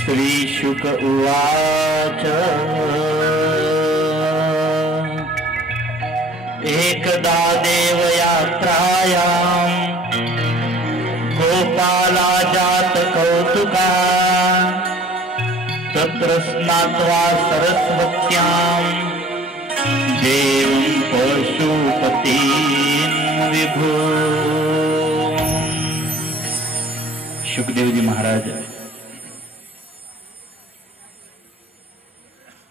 श्रीशुक उवाच एकदा देवयात्रायां गोपाला जात कौतुका तत्र स्नात्वा सरस्वत्यां देवं पशुपतिं विभो। शुकदेव जी महाराज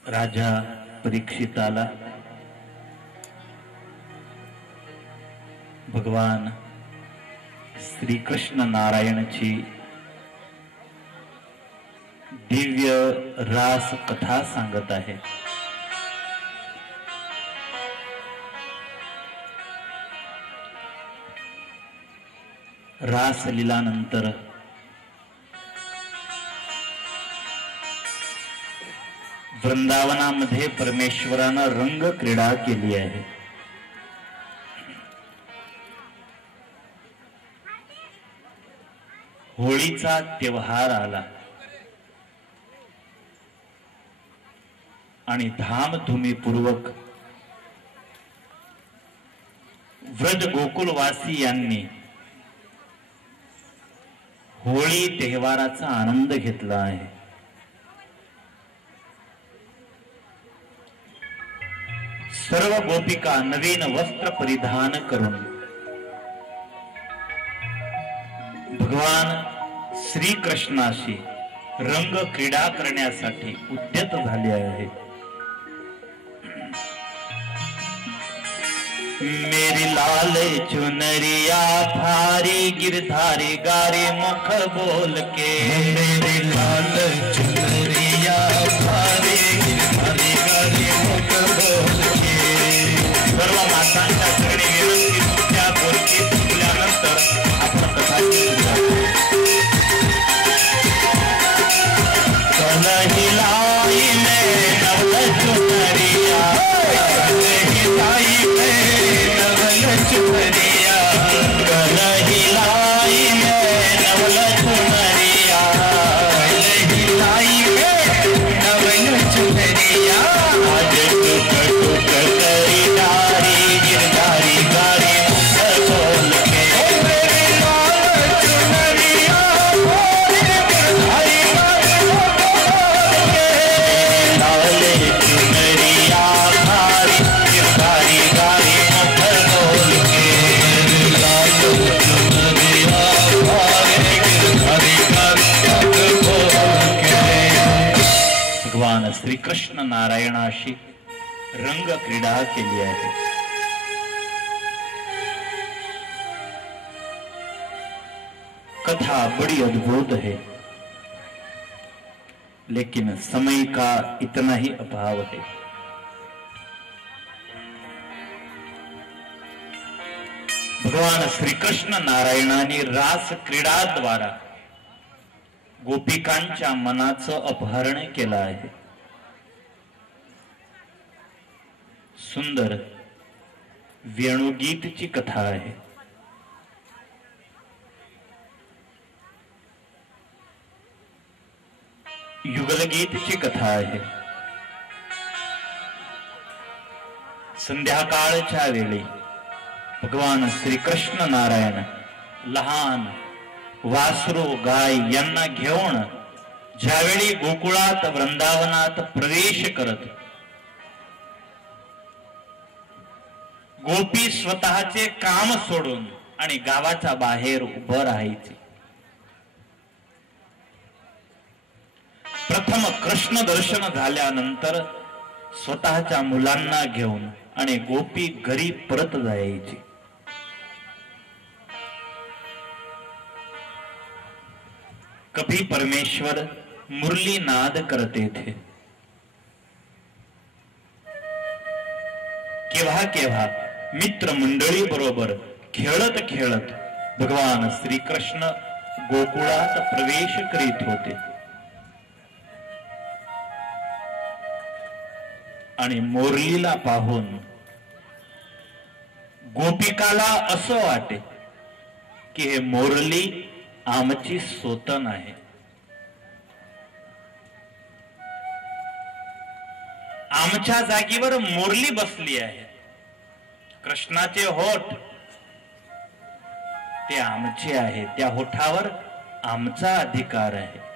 राजा परीक्षिताला भगवान श्री कृष्ण नारायणची दिव्य रास कथा सांगत आहे। रासलीलानंतर वृंदावनामध्ये परमेश्वरानं रंग क्रीडा केली आहे। होळीचा त्योहार आला आणि धामधुमीपूर्वक व्रज गोकुलवासी यांनी होळी त्योहाराचा आनंद घेतला आहे। सर्व गोपिका नवीन वस्त्र परिधान करून भगवान श्री कृष्णाशी रंग क्रीडा करण्यासाठी उद्यत झाले आहे। मेरी लाल चुनरिया थारी गिरधारी गारी मुख बोल के, मेरी लाल चुनरिया थारी गिरधारी गारी मुख बोल के। सर्व मातांच्या चरणी विनंती तुमच्या बोलकी तुमल्यानंतर आपण कथा कलहिलाई में नवल चुनरिया, कलहिलाई में नवल चुनरिया, कलहिलाई में नवल चुनरिया, कलहिलाई में नवल चुनरिया। आज टुक टुक करी डारी गिरधारी गारी मुख बोल के, मेरी लाल चुनरिया थारी गिरधारी गारी मुख बोल के, लाल चुनरिया थारी गिरधारी गारी मुख बोल के, लाल चुनरिया थारी गिरधारी गारी मुख बोल के। भगवान श्री कृष्ण नारायणाशी रंग क्रीडा केली आहे। कथा बड़ी अद्भुत है, लेकिन समय का इतना ही अभाव है। भगवान श्री कृष्ण नारायणाने रास क्रीडा द्वारा गोपिकांच्या मनाचं अपहरण केलं आहे। सुंदर वेणुगीतची कथा आहे। युगलगीतची कथा आहे. संध्याकाळच्या वेळी भगवान श्रीकृष्ण नारायण लहान वासरू गाय यांना घेऊन ज्यावेळी गोकुळात वृंदावनात प्रवेश करत, गोपी स्वतःचे काम सोडून आणि गावाच्या बाहेर उभं राहायचे. प्रथम कृष्ण दर्शन झाल्यानंतर स्वतःच्या मुलांना घेऊन आणि गोपी घरी परत जायची. कभी परमेश्वर मुरली नाद करते थे. केव्हा केव्हा मित्र मंडळी बरोबर खेळत खेळत भगवान श्रीकृष्ण गोकुळात प्रवेश करीत होते. आणि मोरलीला पाहून गोपिकाला असं वाटे की हे मोरली आमची सोतन आहे. आमच्या जागेवर मोरली बसली आहे. कृष्णाचे होठ ते आमचे आहे, त्या होठावर आमचा अधिकार आहे.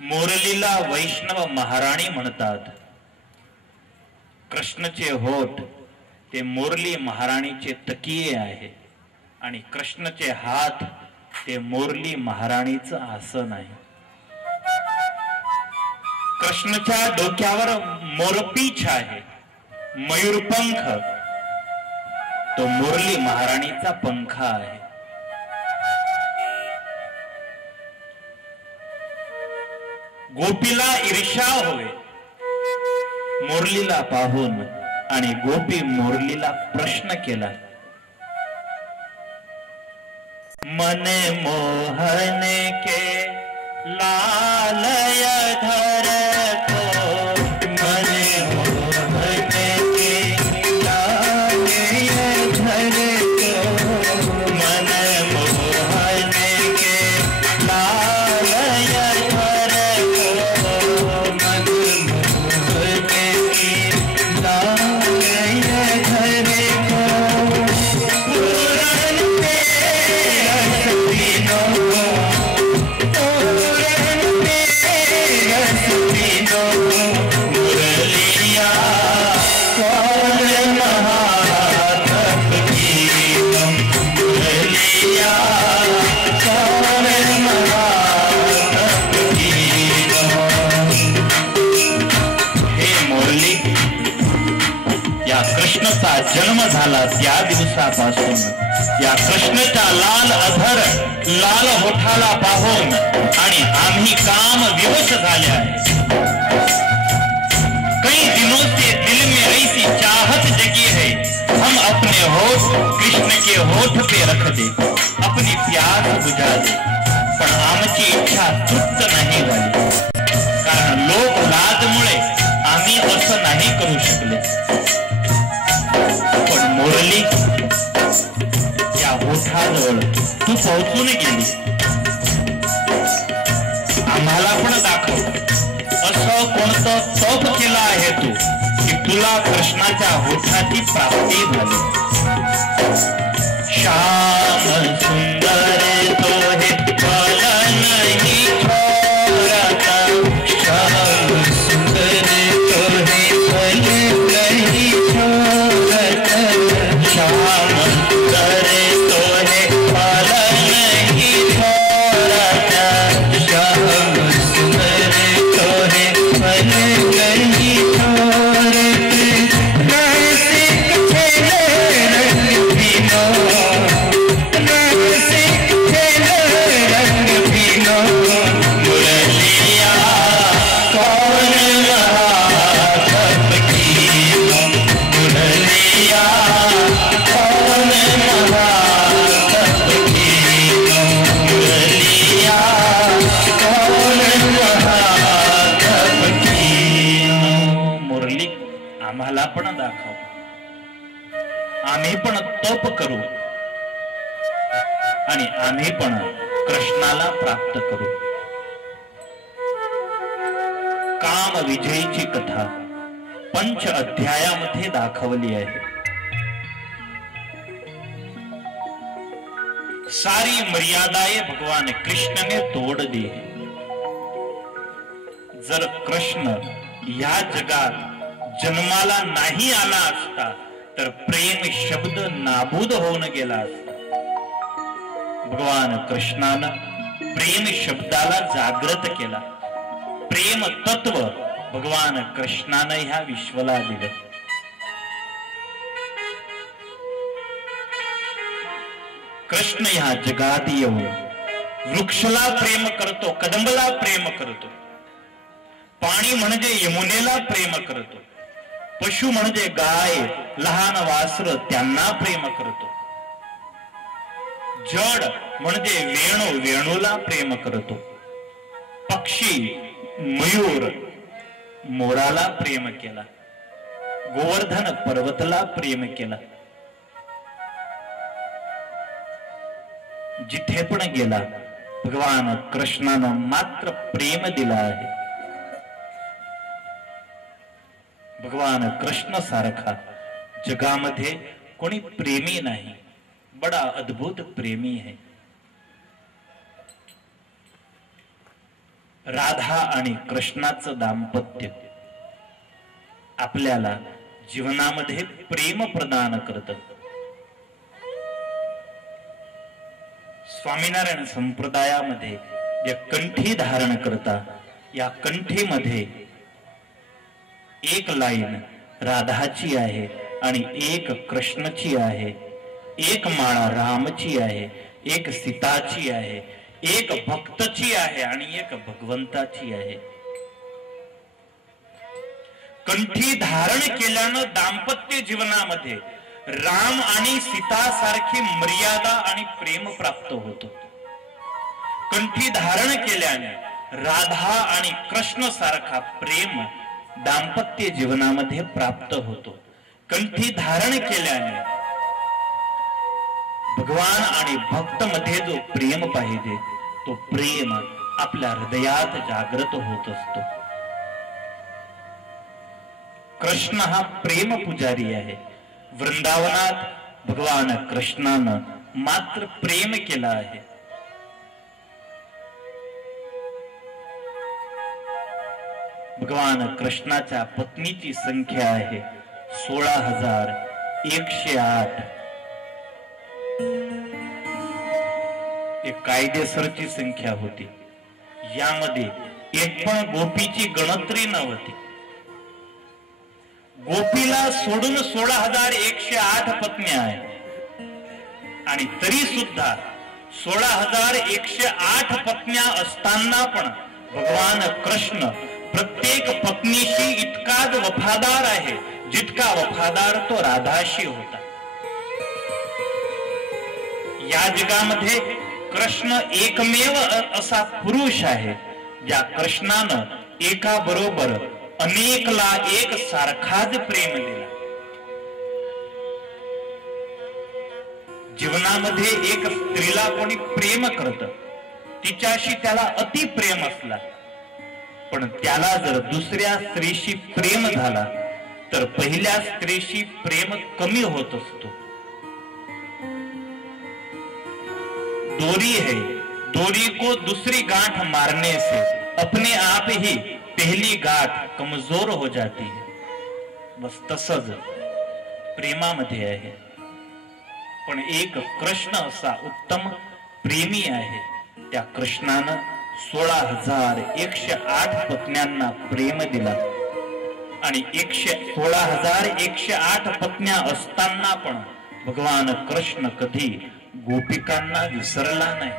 मोरलीला वैष्णव महाराणी म्हणतात. कृष्णचे होठ ते मोरली महाराणीचे तकिये आहे आणि कृष्णचे हात ते मोरली महाराणीचं आसन आहे. कृष्णच्या डोक्यावर मोरपीछ आहे, मयूरपंख तो मोरली महाराणीचा पंख आहे. गोपीला ईर्ष्या होय मोरलीला पाहून आणि गोपी मोरलीला प्रश्न केला. मने मोहन के लालय धर को, मने मोहन के लालय धर को, मन मोहन के लालय धर को, मन मोहन के लालय धर को, पूरन पे रस पीनो, पूरन पे रस पीनो, मुरलिया कौन महातप गीतम, मुरलिया कौन महातप गीतम. हे मुरली, या कृष्णाचा जन्म झाला त्या दिवसापासून या कृष्णाच्या लाल अधर लाल होठाला पाहून आणि आम्ही काम विवश झाले आहे. कई दिनों से दिल में ऐसी चाहत जगी है, हम अपने होठ कृष्ण के होठ पे रख दे, अपनी प्यास बुझा दे. पण आमची इच्छा तृप्त नाही झाली, कारण लोक लाजमुळे आम्ही असं नाही करू शकले. पण मोरली या होठाजवळ तू पोहोचून गेली. आम्हाला पण दाखव असं कोणतं तप केलं आहे तू की तुला कृष्णाच्या होठाची प्राप्ती झाली. श्याम सुंदर तो हे फल नहीं छोड़ता, श्याम सुंदर तो हे फल नहीं छोड़ता, श्याम सुंदर तो हे फल नहीं छोड़ता, श्याम सुंदर तो हे फल नहीं छोड़ता. रसिक छेले रंग पीनो, रसिक छेले रंग पीनो, मुरलिया कौन महातप गीतम, मुरलिया कौन महातप गीतम, मुरलिया कौन महातप गीतम. मुरली आम्हाला पण दाखव, आम्ही पण तप करू आणि आम्ही पण कृष्णाला प्राप्त करू. काम विजयीची कथा 5 अध्यायामध्ये दाखवली आहे. सारी मर्यादाएं भगवान कृष्ण ने तोड़ दी. जर कृष्ण या जगात जन्माला नाही आला असता तर प्रेम शब्द नाबूद होऊन गेला असता. भगवान कृष्णानं प्रेम शब्दाला जागृत केला. प्रेम तत्व भगवान कृष्णानं ह्या विश्वाला दिलं. कृष्ण ह्या जगात येऊन वृक्षला प्रेम करतो, कदंबला प्रेम करतो. पाणी म्हणजे यमुनेला प्रेम करतो. पशु म्हणजे गाय, लहान वासर त्यांना प्रेम करतो. जड म्हणजे वेणू, वेणूला प्रेम करतो. पक्षी, मयूर, मोराला प्रेम केला. गोवर्धन पर्वतला प्रेम केला. जिथे पण गेला भगवान कृष्णानं मात्र प्रेम दिला आहे. भगवान कृष्ण सारखा जगामध्ये कोणी प्रेमी नाही. बडा अद्भुत प्रेमी है. राधा आणि कृष्णाचं दाम्पत्य आपल्याला जीवनामध्ये प्रेम प्रदान करतं. स्वामीनारायण संप्रदायामध्ये जे कंठी धारण करता, या कंठीमध्ये एक लाईन राधाची आहे आणि एक कृष्णची आहे. एक माळा रामची आहे, एक सीताची आहे, एक भक्तची आहे आणि एक भगवंताची आहे. कंठी धारण केल्यानं दाम्पत्य जीवनामध्ये राम आणि सीता सारखी मर्यादा आणि प्रेम प्राप्त होतो. कंठी धारण केल्याने राधा आणि कृष्ण सारखा प्रेम दाम्पत्य जीवनामध्ये प्राप्त होतो. कंठी धारण केल्याने भगवान आणि भक्त मध्ये जो प्रेम पाहिजे तो प्रेम आपल्या हृदयात जागृत होत असतो. कृष्ण हा प्रेम पुजारी आहे. वृंदावनात भगवान कृष्णानं मात्र प्रेम केला आहे. भगवान कृष्णाच्या पत्नीची संख्या आहे 16,108. एक कायदेसरची संख्या होती. यामध्ये एक पण गोपीची गणतरी नव्हती. गोपीला सोडून 16,108 पत्न्या आहेत आणि तरी सुद्धा 16,108 पत्न्या असताना पण भगवान कृष्ण प्रत्येक पत्नीशी इतकाच वफादार आहे जितका वफादार तो राधाशी होता. या जगामध्ये कृष्ण एकमेव असा पुरुष आहे ज्या कृष्णानं एका बरोबर अनेकला एक सारखाच प्रेम दिला. जीवनामध्ये एक स्त्रीला कोणी प्रेम करत, तिच्याशी त्याला अति प्रेम असला, पण त्याला जर दुसऱ्या स्त्रीशी प्रेम झाला तर पहिल्या स्त्रीशी प्रेम कमी होत असतो. डोरी है, डोरी को दूसरी गांठ मारने से अपने आप ही पहली गाठ कमजोर हो जाती है. बस तसंच प्रेमामध्ये आहे. पण एक कृष्ण असा उत्तम प्रेमी आहे. त्या कृष्णानं 16,108 पत्न्यांना प्रेम दिला आणि 16,108 पत्न्या असताना पण भगवान कृष्ण कधी गोपिकांना विसरला नाही.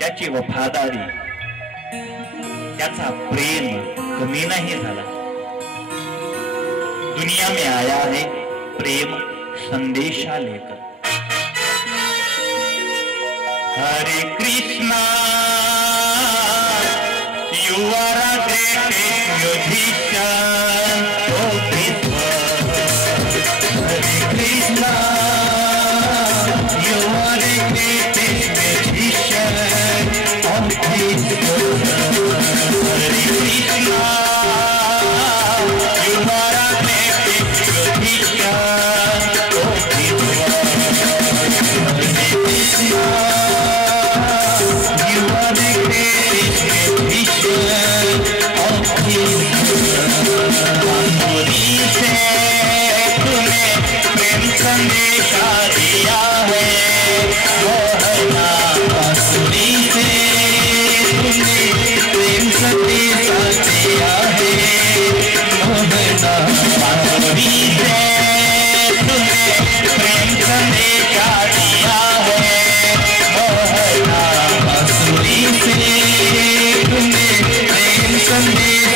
त्याची वफादारी, त्याचा प्रेम कमी नाही झाला. दुनिया में आया है प्रेम संदेशा लेकर. हरे Krishna you are a great musician. हरे कृष्णा यू आर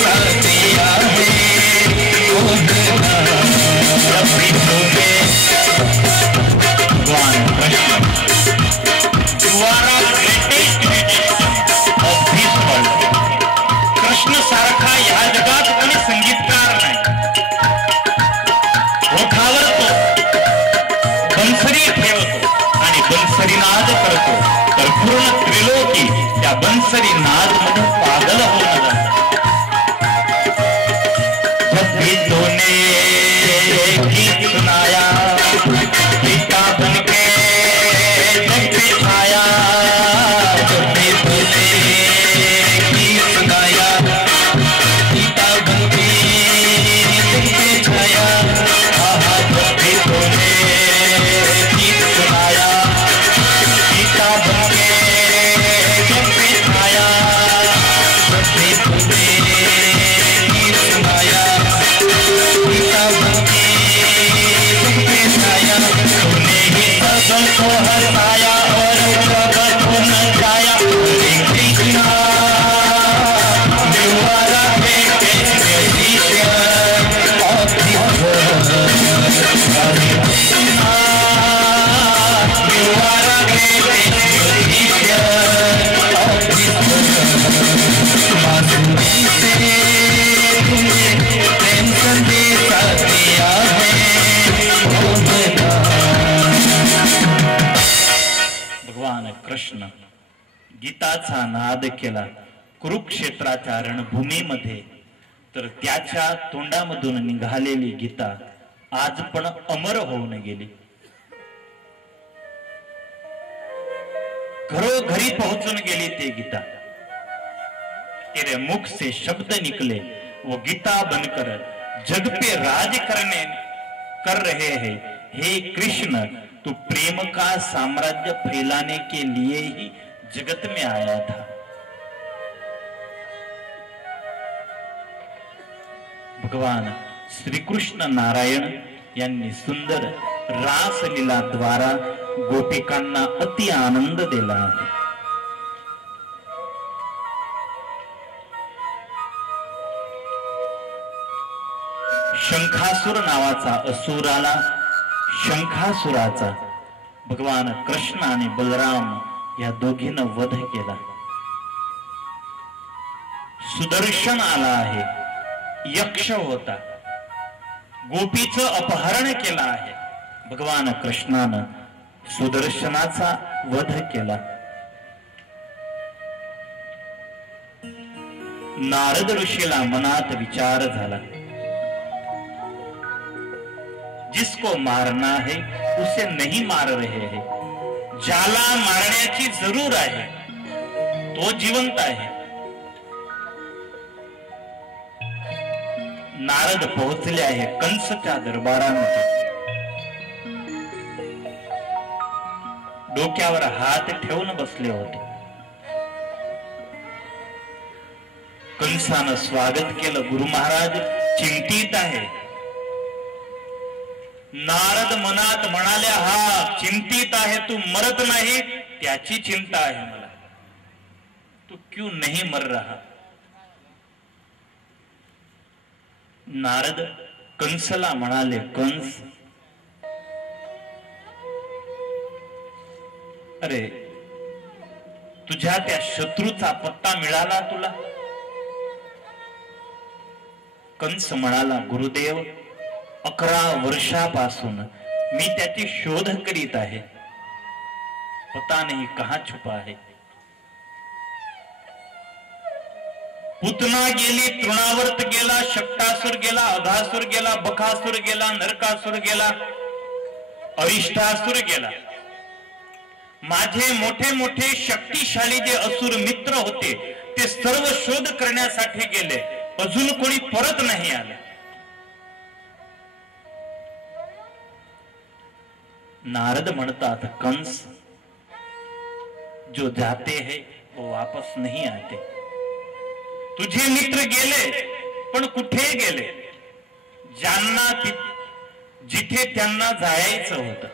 दिया है भगवान कृष्ण सारखा या जगात कोणी संगीतकार नाही. ओठावर तो बंसरी ठेवतो आणि बंसरीनाद करतो तर पूर्ण त्रिलोकी त्या बंसरी नाद मध्ये पागल होऊन जातात. जब भी तूने गीत सुनाया गीता बनके जग पे छाया. जब भी तूने गीत सुनाया गीता बनके जग पे छाया. आहा जब भी तूने गीत सुनाया गीता बनके जग पे छाया. जब भी तूने गीत सुनाया गीता बनके जग पे छाया. तूने ही सबको हंसाया और जगत को नचाया. हरे कृष्णा द्वारा बेटे कृष्ण हरे कृष्णा द्वारा बेटे कृष्ण. माधुरी से तुमने प्रेम संदेशा दिया है भगवान कृष्ण गीताचा नाद केला कुरुक्षेत्राच्या रणभूमीमध्ये. तर त्याच्या तोंडामधून निघालेली गीता आज पण अमर होऊन गेली. घरोघरी पोहोचून गेली ते गीता. तेरे मुख से शब्द निकले वो गीता बनकर जग पे राज कर रहे हैं. हे कृष्ण तू प्रेम का साम्राज्य फैलाने के लिए ही जगत में आया था. भगवान श्री कृष्ण नारायण यांनी सुंदर रासलीला द्वारा गोपिकांना अति आनंद दिला आहे. शंखासुर नावाचा असुर आला. शंखासुराचा भगवान कृष्ण आणि बलराम या दोघींना वध केला. सुदर्शन आला आहे. यक्ष होता. गोपीचं अपहरण केलं आहे. भगवान कृष्णानं सुदर्शनाचा वध केला. नारद ऋषीला मनात विचार झाला, जिसको मारना है उसे नहीं मार रहे हैं. ज्याला मारण्याची जरूर आहे तो जिवंत आहे. नारद पोहोचले आहे कंसच्या दरबारामध्ये. डोक्यावर हात ठेवून बसले होते. कंसानं स्वागत केलं. गुरु महाराज चिंतित आहे. नारद मनात म्हणाले, हा चिंतित आहे, तू मरत नाही त्याची चिंता आहे मला. तू क्यों नहीं मर रहा. नारद कंसला म्हणाले, कंस अरे तुझ्या त्या शत्रूचा पत्ता मिळाला तुला. कंस म्हणाला, गुरुदेव 11 वर्षापासून मी त्याची शोध करीत आहे. पता नहीं कहां छुपा है. पुतना गेली, तृणावर्त गेला, शक्तासुर गेला, अघासुर गेला, बकासुर गेला, नरकासुर गेला, अरिष्टासुर गेला. माझे मोठे मोठे शक्तिशाली जे असुर मित्र होते ते सर्व शोध करण्यासाठी गेले. अजून कोणी परत नाही आले. नारद म्हणतात, कंस जो जाते हैं वो वापस नहीं आते. तुझे मित्र गेले पण कुठे गेले. ज्यांना जिथे त्यांना जायचं होतं.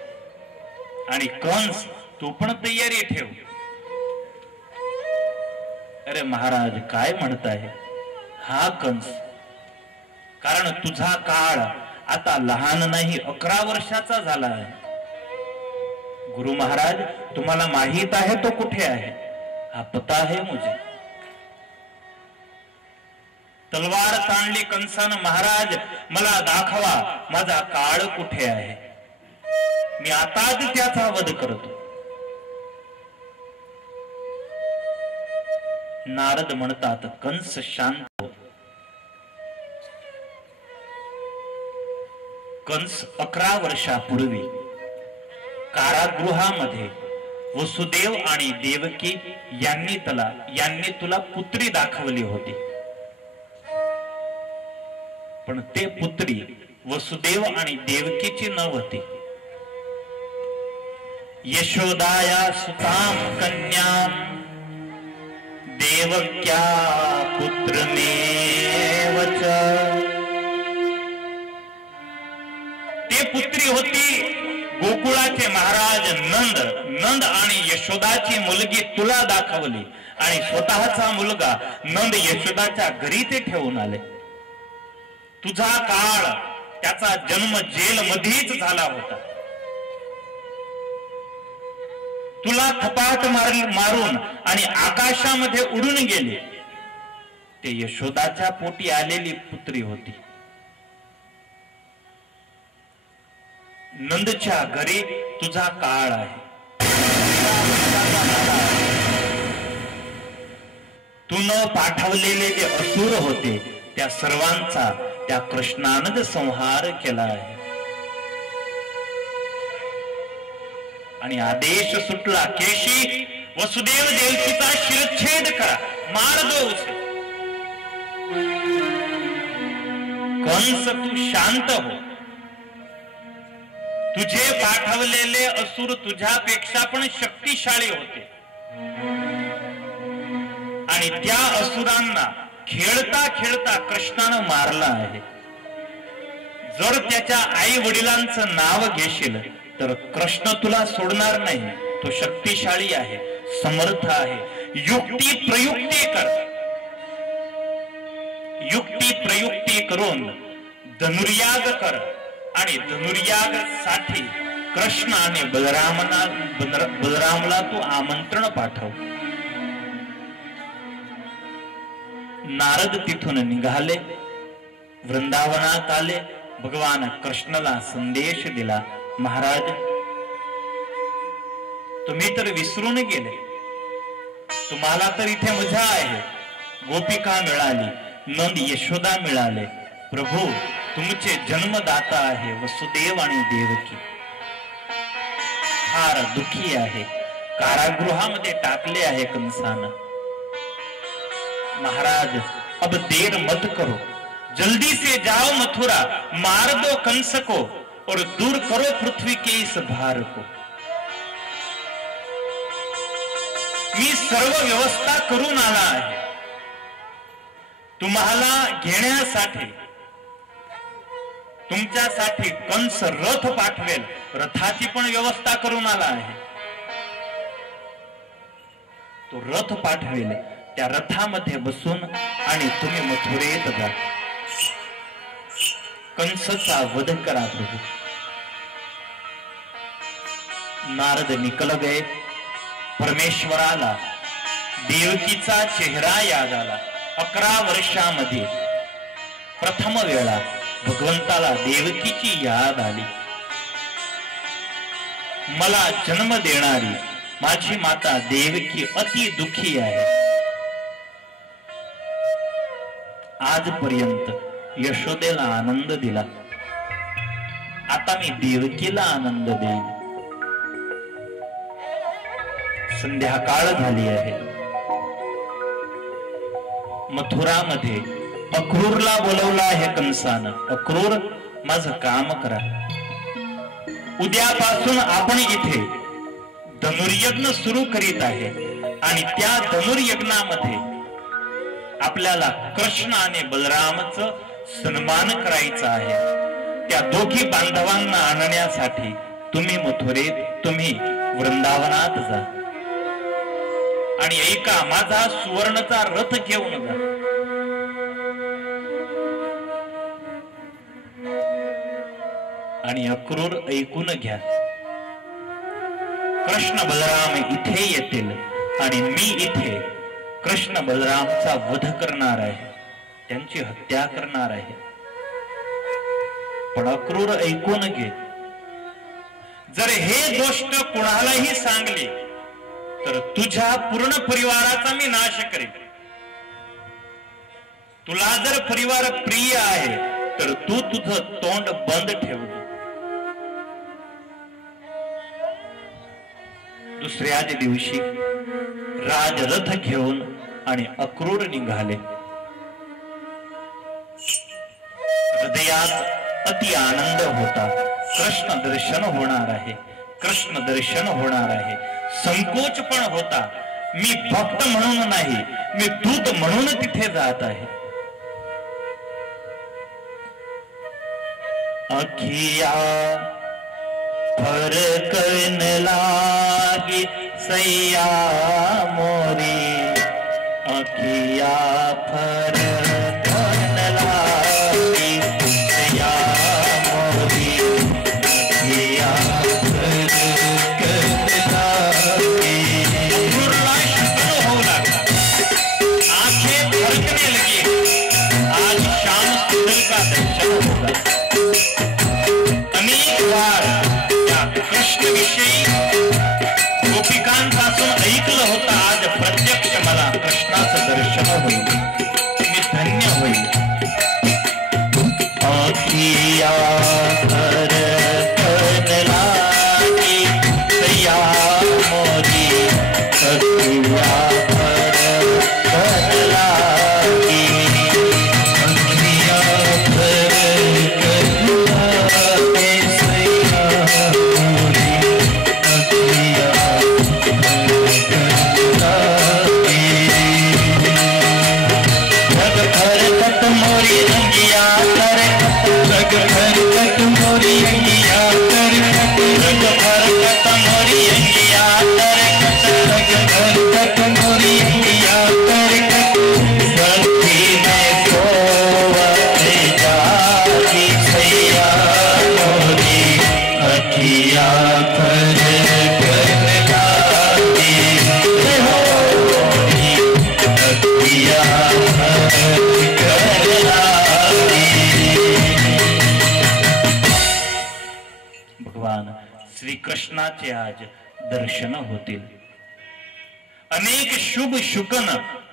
आणि कंस तू पण तयारी ठेव. अरे महाराज काय म्हणताय. हा कंस, कारण तुझा काळ आता लहान नाही, 11 वर्षाचा झाला आहे. गुरु महाराज, तुम्हाला माहित आहे तो कुठे आहे? हा पता है मुझे. तलवार ताणली कंसानं, महाराज मला दाखवा माझा काळ कुठे आहे, मी आताच त्याचा वध करतो. नारद म्हणतात, कंस शांत हो. कंस 11 वर्षापूर्वी कारागृहामध्ये वसुदेव आणि देवकी यांनी तुला पुत्री दाखवली होती. पण ते पुत्री वसुदेव आणि देवकीची नव्हती. यशोदाया सुताम कन्याम देवक्या पुत्रमेवच. ते पुत्री होती गोकुळाचे महाराज नंद आणि यशोदाची मुलगी तुला दाखवली, आणि स्वतःचा मुलगा नंद यशोदाच्या घरी ते ठेवून आले. तुझा काळ, त्याचा जन्म जेलमध्येच झाला होता. तुला थपाट मारून आणि आकाशामध्ये उडून गेले. ते यशोदाच्या पोटी आलेली पुत्री होती. नंदच्या घरी तुझा काळ आहे. तू न पाठवलेले जे असुर होते त्या सर्वांचा त्या कृष्णानं संहार केला आहे. आणि आदेश सुटला, केशी वसुदेव देवकीचा शिरच्छेद करा, मार दो उसे. कंस तू शांत हो. तुझे पाठवलेले असुर तुझ्यापेक्षा पण शक्तिशाली होते, आणि त्या असुरांना खेळता खेळता कृष्णानं मारला आहे. जर त्याच्या आई वडिलांचं नाव घेशील तर कृष्ण तुला सोडणार नाही. तो शक्तिशाली आहे, समर्थ आहे. युक्ती प्रयुक्ती कर. युक्ती प्रयुक्ती करून धनुर्याग कर, आणि धनुर्याग साठी कृष्ण आणि बलरामला तू आमंत्रण पाठव. नारद तिथून निघाले, वृंदावनात आले. भगवान कृष्णाला संदेश दिला, महाराज तुम्ही तर विसरून गेले. तुम्हाला तर इथे मजा आहे. गोपिका मिळाली, नंद यशोदा मिळाले. प्रभू तुमचे जन्मदाता आहे वसुदेव आणि देवकी. फार दुखी आहे, कारागृहामध्ये टाकले आहे कंसानं. महाराज अब देर मत करो, जल्दी से जाओ मथुरा, मार दो कंस को और दूर करो पृथ्वी के इस भार को. मी सर्व व्यवस्था करून आला आहे तुम्हाला घेण्यासाठी. तुमच्यासाठी कंस रथ पाठवेल, रथाची पण व्यवस्था करून आला आहे. तो रथ पाठवेल, त्या रथामध्ये बसून आणि तुम्ही मथुरेत जा. कंसचा वध करा प्रभू. नारद निकल गए. परमेश्वराला देवकीचा चेहरा याद आला. 11 वर्षामध्ये प्रथम वेळा भगवंताला देवकीची याद आली. मला जन्म देणारी माझी माता देवकी अति दुखी आहे. आजपर्यंत यशोदेला आनंद दिला, आता मी देवकीला आनंद देईन. संध्याकाळ झाली आहे. मथुरामध्ये अक्रूरला बोलवलं आहे कंसानं. अक्रूर माझं काम करा. उद्यापासून आपण इथे धनुर्यज्ञ सुरू करीत आहे, आणि त्या धनुर्यज्ञामध्ये आपल्याला कृष्ण आणि बलरामचं सन्मान करायचा आहे. त्या दोघी बांधवांना आणण्यासाठी तुम्ही मथुरेत, तुम्ही वृंदावनात जा, आणि ऐका, माझा सुवर्णचा रथ घेऊन जा. आणि अक्रूर ऐकून घ्या. कृष्ण बलराम इथे येतील आणि मी इथे कृष्ण बलरामचा वध करणार आहे, त्यांची हत्या करणार आहे. पण अक्रूर ऐकून घे, जर हे गोष्ट कुणालाही सांगली तर तुझ्या पूर्ण परिवाराचा मी नाश करेन. तुला जर परिवार प्रिय आहे तर तू तुझं तोंड बंद ठेव. दुसऱ्याच दिवशी राजरथ घेऊन आणि अक्रूर निघाले. हृदयात अति आनंद होता. कृष्ण दर्शन होणार आहे, कृष्ण दर्शन होणार आहे. संकोच पण होता, मी भक्त म्हणून नाही, मी दूत म्हणून तिथे जात आहे. अखिया फरकन लागी सैया मोरी, अखिया फरकन लागी सैया मोरी, अखिया फरकन लागी. अक्रूरला शुद्ध होऊ लागला, आंखें फरकने लगी. आज श्याम सुंदर का दर्शन होगा. अनेक बार या कृष्ण विषयी गोपिकांपासून ऐकलं होतं, आज प्रत्यक्ष मला कृष्णाचं दर्शन होईल, मी धन्य होईल. अखिया फरकन लागी सैया मोरी, अखिया फरकन लागी, अखिया फरकन लागी सैया मोरी, अखिया फरकत मोरी अंगिया करकत, रग फरकत मोरी अंगिया करकत, रग फरकत मोरी अंगिया करकत, रग फरकत मोरी अंगिया करकत. सखी में सोवत जागी सैया मोरी, अखिया फरकन लागी मोरी, अखिया फरकन लागी. भगवान श्री कृष्णाचे आज दर्शन होतील. अनेक शुभ शुकन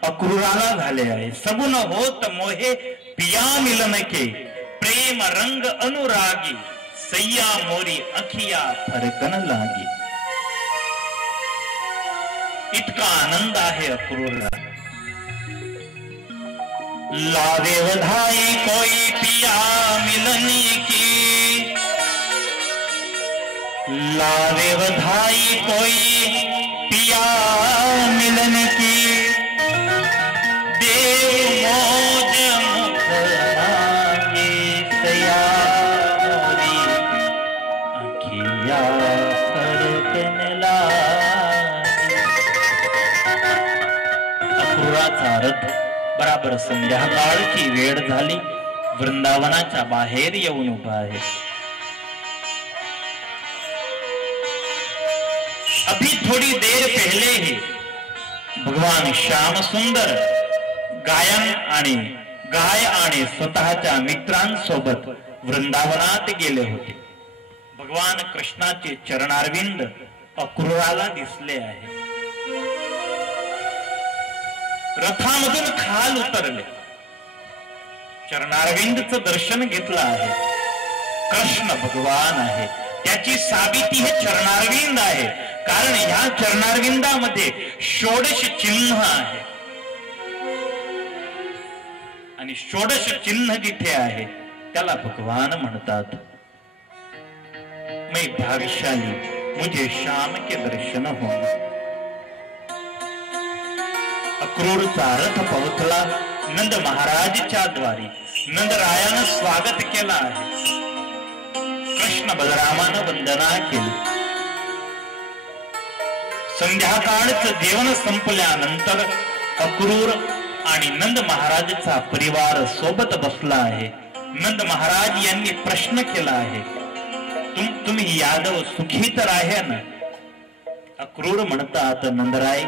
अक्रूराला झाले आहे. सबुन होत मोहे पिया मिलन के, प्रेम रंग अनुरागी सैया मोरी, अखिया फरकन लागी. इतका आनंद आहे अक्रूरला. लावे बधाई कोई पिया मिलन की, लावे बधाई कोई पिया मिलन की. देव मौज मुख मांगे सैया मोरी, अखिया फरकन लागी. अक्रूराचा रथ बराबर संध्याकाळची वेळ झाली, वृंदावनाच्या बाहेर येऊन उभा आहे. अभी थोड़ी देर पहले ही भगवान श्याम सुंदर गाय आणि स्वतःच्या मित्रांसोबत वृंदावनात गेले होते. भगवान कृष्णाचे चरणारविंद अक्रूराला दिसले आहे. रथामधून खाल उतरले, चरणारविंदचं दर्शन घेतलं आहे. कृष्ण भगवान आहे, त्याची साबिती हे चरणारविंद आहे. कारण ह्या चरणारविंदामध्ये षोडश चिन्ह आहे आणि षोडश चिन्ह जिथे आहे त्याला भगवान म्हणतात. मैं भाग्यशाली, मुझे श्याम के दर्शन होंगे. अक्रूरचा रथ पोहोचला नंद महाराजच्या द्वारी. नंदरायानं स्वागत केलं आहे. कृष्ण बलरामानं वंदना केली. संध्याकाळचं जेवण संपल्यानंतर अक्रूर आणि नंद महाराजचा परिवार सोबत बसला आहे. नंद महाराज यांनी प्रश्न केला आहे, तुम्ही यादव सुखी तर आहे ना? अक्रूर म्हणतात, नंदराय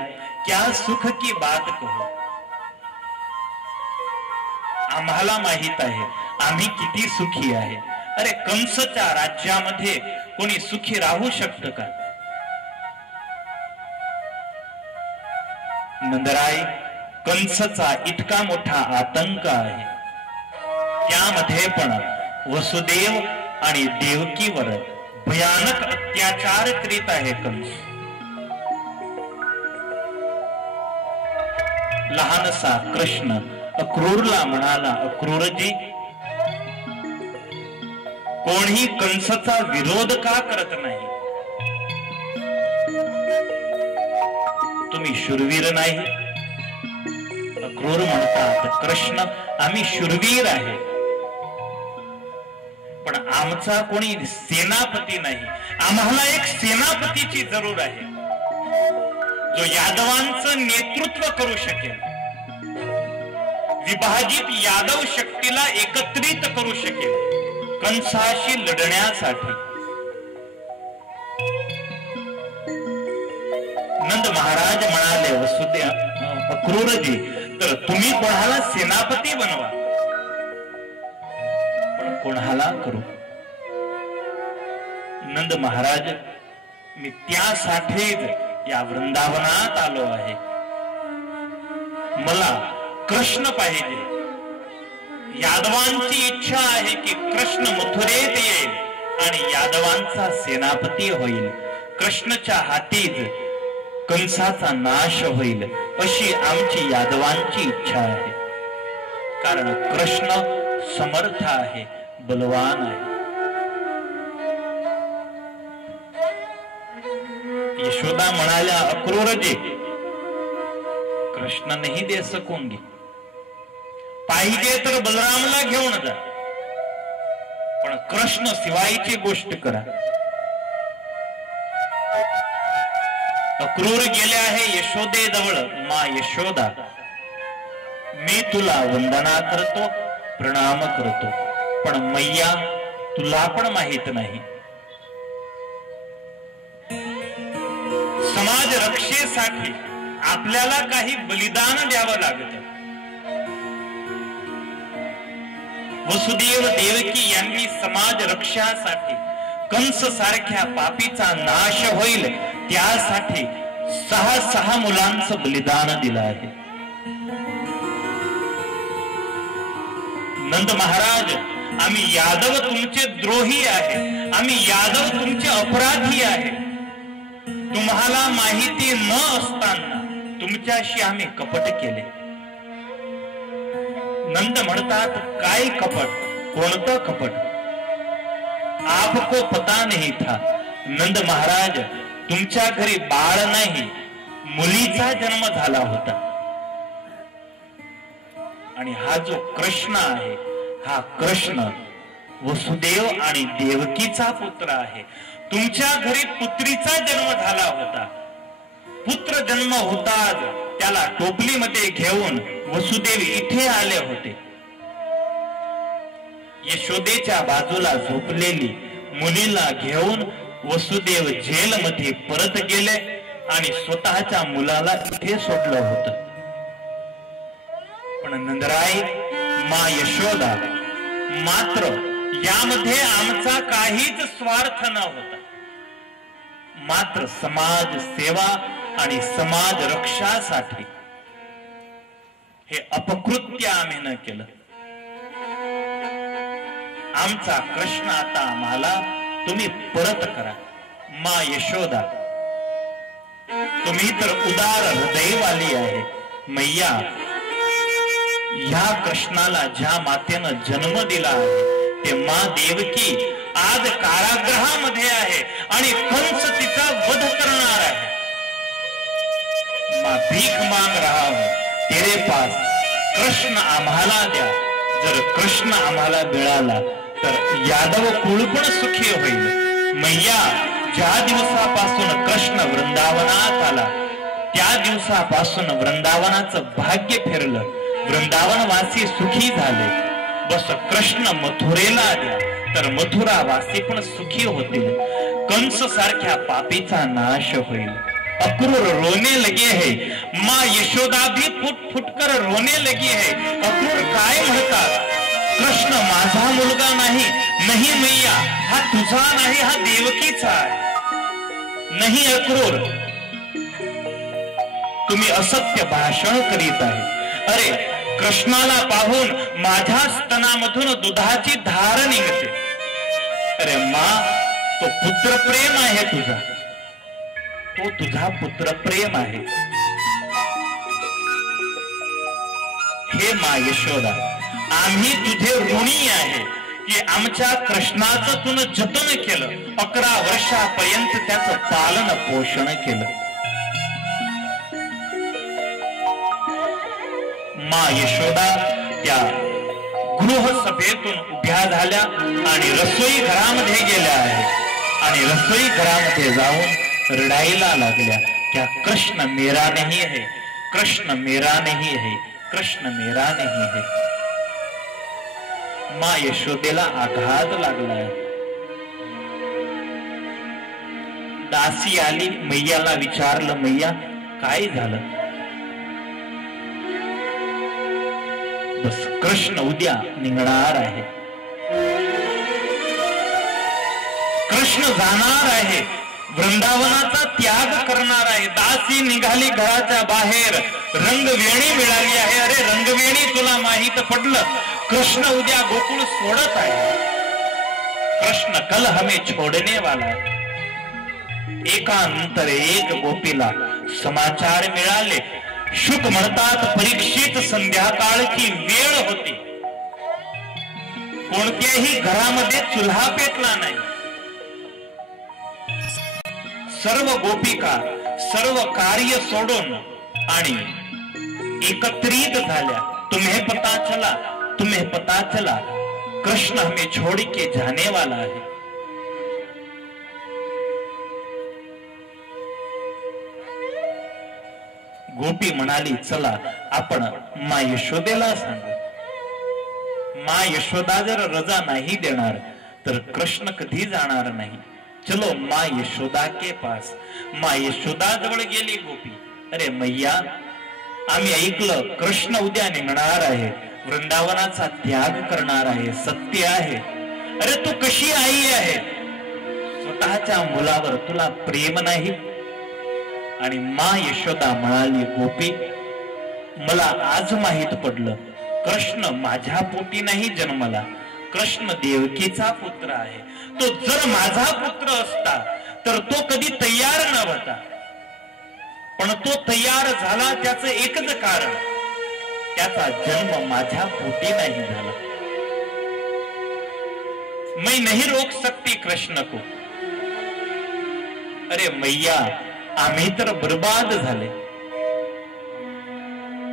क्या सुख की बात कहो, आम्हाला माहित आहे आम्ही किती सुखी आहे. अरे कंसच्या राज्यामध्ये कोणी सुखी राहू शकतं का? नंदराय कंसचा इतका मोठा आतंक आहे, त्यामध्ये पण वसुदेव आणि देवकीवर भयानक अत्याचार करीत आहे कंस. लहानसा कृष्ण अक्रूरला म्हणाला, अक्रूरजी कोणी कंसचा विरोध का करत नाही? तुम्ही शूरवीर नाही? अक्रूर म्हणतात, कृष्ण आम्ही शूरवीर आहे, पण आमचा कोणी सेनापती नाही. आम्हाला एक सेनापतीची जरूर आहे, जो यादवांचं नेतृत्व करू शकेल, विभाजित यादव शक्तीला एकत्रित करू शकेल कंसाशी लढण्यासाठी. नंद महाराज म्हणाले, वसुदेव अक्रूरजी तर तुम्ही कोणाला सेनापती बनवा, पण कोणाला करू? नंद महाराज मी त्यासाठीच या वृंदावनात आलो आहे. मला कृष्ण पाहिजे. यादवांची इच्छा आहे की कृष्ण मथुरेत येईल आणि यादवांचा सेनापती होईल. कृष्णच्या हातीच कंसाचा नाश होईल अशी आमची यादवांची इच्छा आहे. कारण कृष्ण समर्थ आहे, बलवान आहे. यशोदा म्हणाल्या, अक्रूरजी कृष्ण नहीं दे सकूंगी, पाहिजे तर बलरामला घेऊन जा, पण कृष्ण शिवायची गोष्ट करा. अक्रूर गेले आहे यशोदेजवळ. मा यशोदा मी तुला वंदना करतो, प्रणाम करतो, पण मैया तुला पण माहित नाही समाज रक्षेसाठी आपल्याला काही बलिदान द्यावं लागतं. वसुदेव देवकी यांनी समाज रक्षासाठी कंस सारख्या पापीचा नाश होईल त्यासाठी 6 मुलांचं बलिदान दिलं आहे. नंद महाराज आम्ही यादव तुमचे द्रोही आहे, आम्ही यादव तुमचे अपराधी आहे. तुम्हाला माहिती न असताना तुमच्याशी आम्ही कपट केले. नंद म्हणतात, काय कपट? कोणतं कपट? आपको पता नहीं था. नंद महाराज तुमच्या घरी बाळ नाही, मुलीचा जन्म झाला होता. आणि हा जो कृष्ण आहे, हा कृष्ण वसुदेव आणि देवकीचा पुत्र आहे. तुमच्या घरी पुत्रीचा जन्म झाला होता. पुत्र जन्म होताच त्याला टोपलीमध्ये घेऊन वसुदेव इथे आले होते. यशोदेच्या बाजूला झोपलेली मुलीला घेऊन वसुदेव जेलमध्ये परत गेले आणि स्वतःच्या मुलाला इथे सोडलं होतं. पण नंदराय, मा यशोदा मात्र यामध्ये आमचा काहीच स्वार्थ न होता. मात्र समाज सेवा आणि समाज रक्षासाठी हे अपकृत्य आम्ही न केलं. आमचा कृष्ण आता आम्हाला तुम्ही परत करा. मा यशोदा तुम्ही तर उदार हृदयवाली आहे. मैया, ह्या कृष्णाला ज्या मातेनं जन्म दिला आहे ते मा देवकी आज कारागृहामध्ये आहे आणि कंस तिचा वध करणार आहे. मां भीख मांग रहा हूं तेरे पास, कृष्ण आम्हाला द्या. जर कृष्ण आम्हाला मिळाला तर यादव कुळ पण सुखी होईल. मैया, ज्या दिवसापासून कृष्ण वृंदावनात आला त्या दिवसापासून वृंदावनाचं भाग्य फिरलं. वृंदावनवासी सुखी झाले. बस कृष्ण मथुरेला द्या तर मथुरा वासी पण सुखी होतील. कंस सारख्या पापीचा नाश होईल. अक्रूर रोने लगे है, माँ यशोदा भी फुट फुटकर रोने लगी है. अक्रूर काय म्हणतात, कृष्ण माझा मुलगा नाही. नाही मैया, हा तुझा नाही, हा देवकीचा आहे. नाही अक्रूर, तुम्ही असत्य भाषण करीत आहे. अरे कृष्णाला पाहून माझ्या स्तनामधून दुधाची धार निघते. अरे मा, तो पुत्रप्रेम आहे तुझा, तो तुझा पुत्रप्रेम आहे. हे मा यशोदा, आम्ही तुझे ऋणी आहे की आमच्या कृष्णाचं तुन जतन केलं. 11 वर्षापर्यंत त्याचं पालन पोषण केलं. मा यशोदा त्या गृहसभेतून उभ्या झाल्या आणि रसोई घरामध्ये गेल्या आहेत आणि रसोई घरामध्ये जाऊन रडायला लागल्या. क्या कृष्ण मेरा नहीं है, कृष्ण मेरा नहीं है, कृष्ण मेरा नहीं है. मा यशोदेला आघात लागलाय. दासी आली, मैयाला विचारलं, मैया काय झालं. बस कृष्ण उद्या निघणार आहे, कृष्ण जाणार आहे, वृंदावनाचा त्याग करणार आहे. दासी निघाली घराच्या बाहेर, रंगवेणी मिळाली आहे. अरे रंगवेणी, तुला माहित पडलं, कृष्ण उद्या गोकुळ सोडत आहे. कृष्ण कल हमें छोड़ने वाला है. एकानंतर एक गोपीला समाचार मिळाले. शुक म्हणतात, परीक्षित संध्याकाळची वेळ होती. कोणत्याही घरामध्ये चुल्हा पेटला नाही. सर्व गोपिका सर्व कार्य सोडून आणि एकत्रित झाल्या. तुम्हें पता चला कृष्ण हमें छोड़ के जाने वाला है. गोपी म्हणाली, चला आपण मा यशोदेला सांगू. मा यशोदा जर रजा नाही देणार तर कृष्ण कधी जाणार नाही. चलो मा यशोदा के पास. मा यशोदा जवळ गेली गोपी. अरे मैया, आम्ही ऐकलं कृष्ण उद्या निघणार आहे, वृंदावनाचा त्याग करणार आहे, सत्य आहे. अरे तू कशी आई आहे, स्वतःच्या मुलावर तुला प्रेम नाही. आणि मा यशोदा म्हणाली, गोपी मला आज माहित पडलं, कृष्ण माझ्या पोटी नाही जन्मला, कृष्ण देवकीचा पुत्र आहे. तो जर माझा पुत्र असता तर तो कधी तयार न होता, पण तो तयार झाला त्याचं एकच कारण, त्याचा जन्म माझ्या पोटी नाही झाला. मैं नहीं रोक सकती कृष्ण को. अरे मैया, आम्ही तर बर्बाद झाले.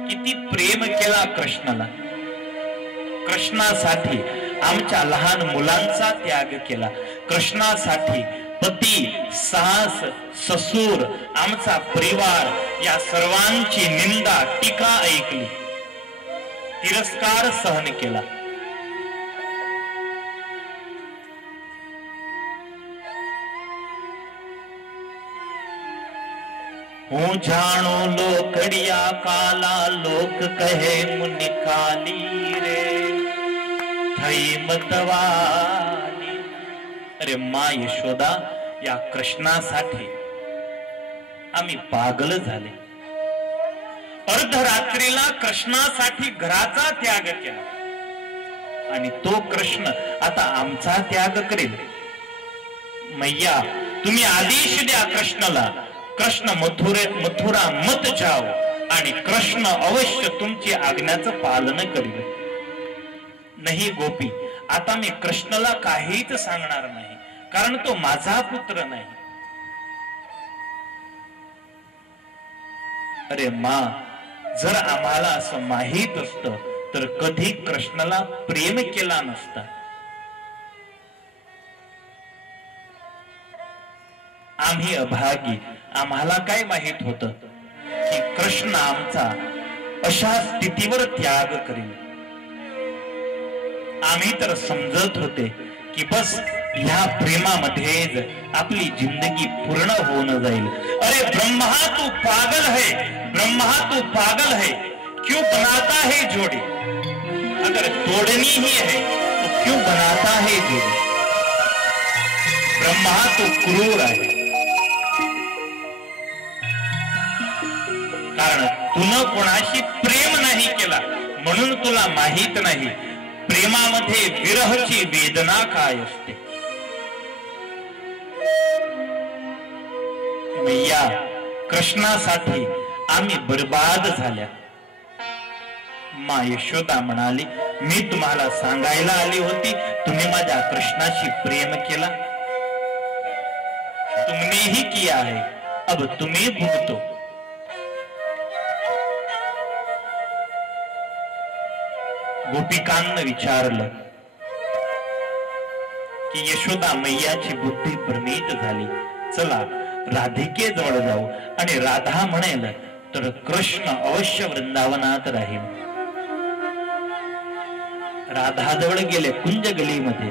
किती प्रेम केला कृष्णाला, कृष्णासाठी आमच्या लहान मुलांचा त्याग केला, कृष्णासाठी पती, सास, ससूर, आमचा परिवार या सर्वांची निंदा, टीका ऐकली, तिरस्कार सहन केला. हूँ जानो लोकड़िया काला, लोक कहे मुनि काली रे, थई मतवाली. अरे मा यशोदा, या कृष्णासाठी आम्ही पागल झाले. अर्धरात्रीला कृष्णासाठी घराचा त्याग केला आणि तो कृष्ण आता आमचा त्याग करेल. मैया, तुम्ही आदेश द्या कृष्णाला, कृष्ण मथुरा मत जाओ आणि कृष्ण अवश्य तुमची आज्ञाचं पालन करेल. नाही गोपी, आता मी कृष्णाला काहीच सांगणार नाही, कारण तो माझा पुत्र नाही. अरे मा, जर आम्हाला असं माहित असतं तर कधी कृष्णाला प्रेम केला नसता. आम्ही अभागी, आम्हाला काय माहित होतं की कृष्ण आमचा अशा स्थितीवर त्याग करेल. आम्ही तर समजत होते की बस ह्या प्रेमामध्येच आपली जिंदगी पूर्ण होऊन जाईल. अरे ब्रह्मा तू पागल है, ब्रह्मा तू पागल है, क्यों बनाता है जोड़ी? अगर तोड़नी ही है तो क्यों बनाता है जोड़ी? ब्रह्मा तू क्रूर आहे, कारण तुन कोणाशी प्रेम नाही केला म्हणून तुला माहित नाही प्रेमामध्ये विरहची वेदना काय असते. मैया, कृष्णासाठी आम्ही बर्बाद झाल्या. मा यशोदा म्हणाली, मी तुम्हाला सांगायला आली होती तुम्ही माझ्या कृष्णाशी प्रेम केला. तुमने ही किया है, अब तुम्ही भुगतो. गोपिकांना विचारलं की यशोदा मैयाची बुद्धी भ्रमित झाली, चला राधिके जवळ जाऊ. आणि राधा म्हणेल तर कृष्ण अवश्य वृंदावनात राहील. राधा जवळ गेले कुंज गलीमध्ये.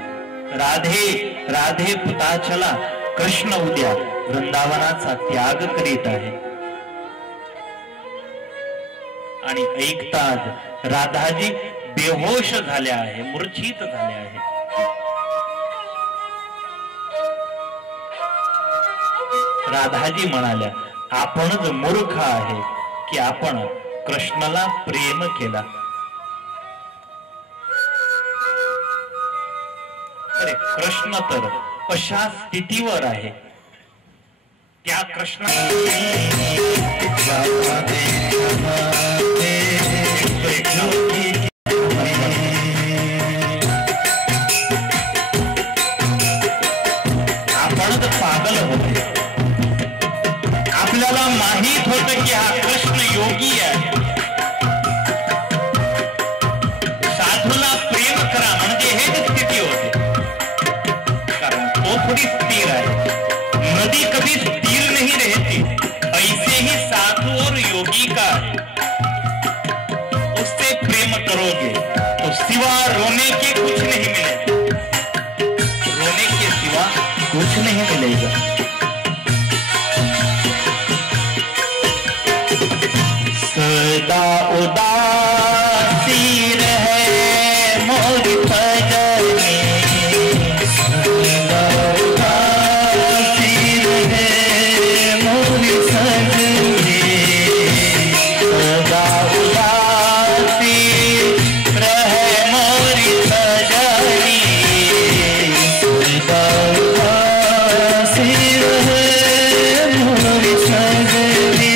राधे राधे पुता चला, कृष्ण उद्या वृंदावनाचा त्याग करीत आहे. आणि ऐकताच राधाजी बेहोश झाल्या आहे, मूर्छित झाल्या आहे. राधाजी म्हणाल्या, आपणच मूर्ख आहे की आपण कृष्णाला प्रेम केला. अरे कृष्ण तर अशा स्थितीवर आहे, त्या कृष्ण आपणच पागल होते. आपल्याला माहित होत की हा कृष्ण योगी आहे. साधूला प्रेम करा म्हणजे हेच स्थिती होते, कारण तो थोड़ी स्थिर आहे. नदी कभी स्थिर नहीं रहती, ऐसे ही साधु और योगी का है. उससे प्रेम करोगे तो सिवा रोने के कुछ नहीं मिलेगा, रोने के सिवा कुछ नहीं मिलेगा. सदा उदासी रहे मोर सजनी, सदा उदासी रहे मोर सजनी, सदा उदासी रहे मोर सजनी, सदा उदासी रहे मोर सजनी.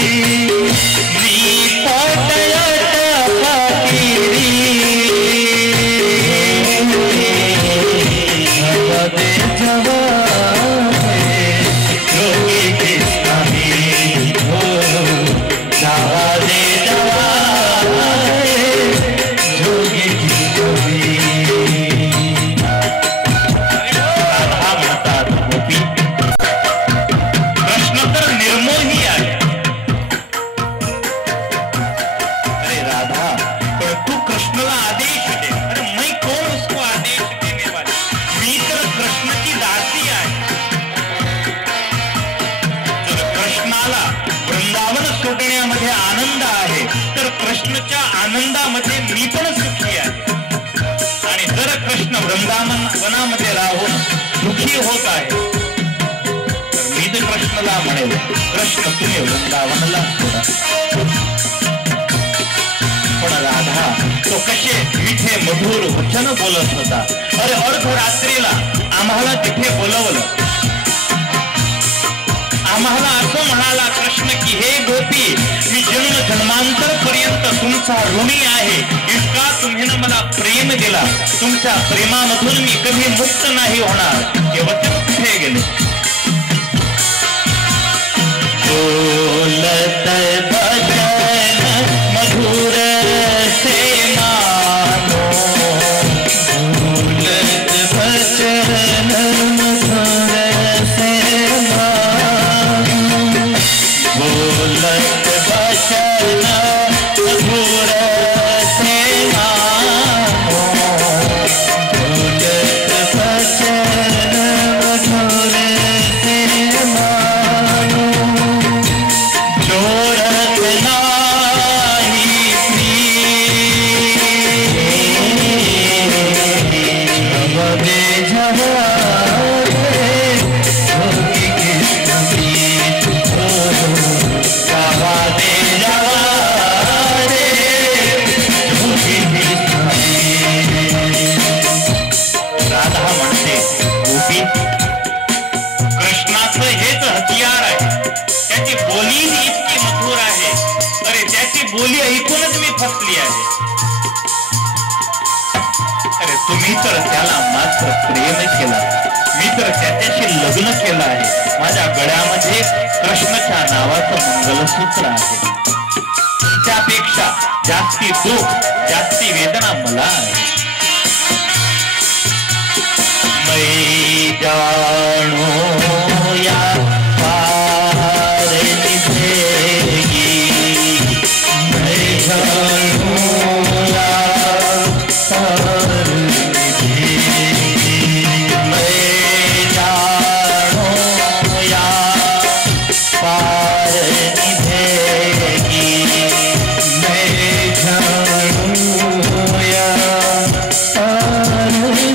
आनंदामध्ये मी पण सुखी आहे. आणि जर कृष्ण वृंदावनामध्ये राहून दुखी होत आहे तर मी तर कृष्णाला म्हणेल, कृष्ण तुम्ही वृंदावनाला सोडा. पण राधा तो कसे मिठे मधुर वचन बोलत होता. अरे अर्धरात्रीला आम्हाला तिथे बोलवलं. आम्हाला असं म्हणाला कृष्ण की हे गोपी, मी जन्म जन्मांतर पर्यंत तुमचा ऋणी आहे. इतका तुम्ही मला प्रेम दिला, तुमच्या प्रेमामधून मी कधी मुक्त नाही होणार. हे वचन कुठे गेले? बोलत भजन मधुर से मानो, बोलत भजन मधुर से बोलत वचन मधुर से मानो, मी तर त्याला मात्र प्रेम केला, मी तर त्याच्याशी लग्न केलं आहे. माझ्या गळ्यामध्ये कृष्णाच्या नावाचं मंगलसूत्र आहे. त्यापेक्षा जास्ती दुःख, जास्ती वेदना मला आहे. मैं जानो या पार निभेगी, मैं जानो या पार निभेगी, मैं जानो या पार निभेगी, मैं जानो या पार निभेगी.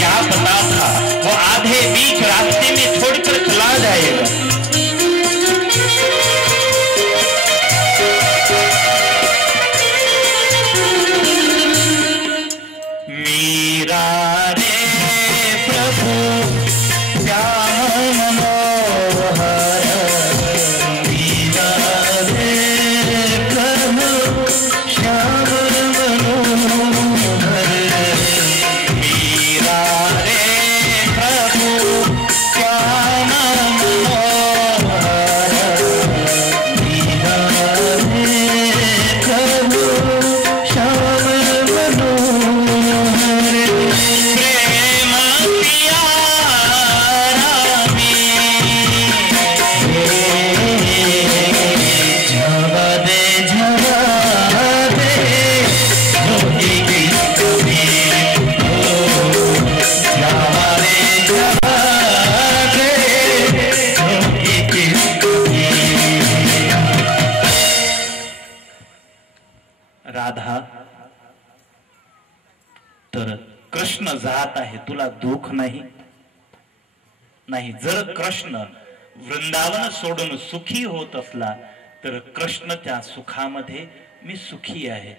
क्या पता था वो आधे बीच रास्ते में छोड़कर चला जाएगा. मीरा रे प्रभु श्याम मनोहर, मीरा रे प्रभु श्याम मनोहर, मीरा रे प्रभु श्याम मनोहर, मीरा रे प्रभु श्याम मनोहर. प्रेम प्यारा झवा दे जोगी की कभी, झवा दे जोगी की कभी. राधा, तर कृष्ण जात आहे, तुला दुःख नाही? नाही. जर कृष्ण वृंदावन सोडून सुखी होत असला तर कृष्णच्या सुखामध्ये मी सुखी आहे.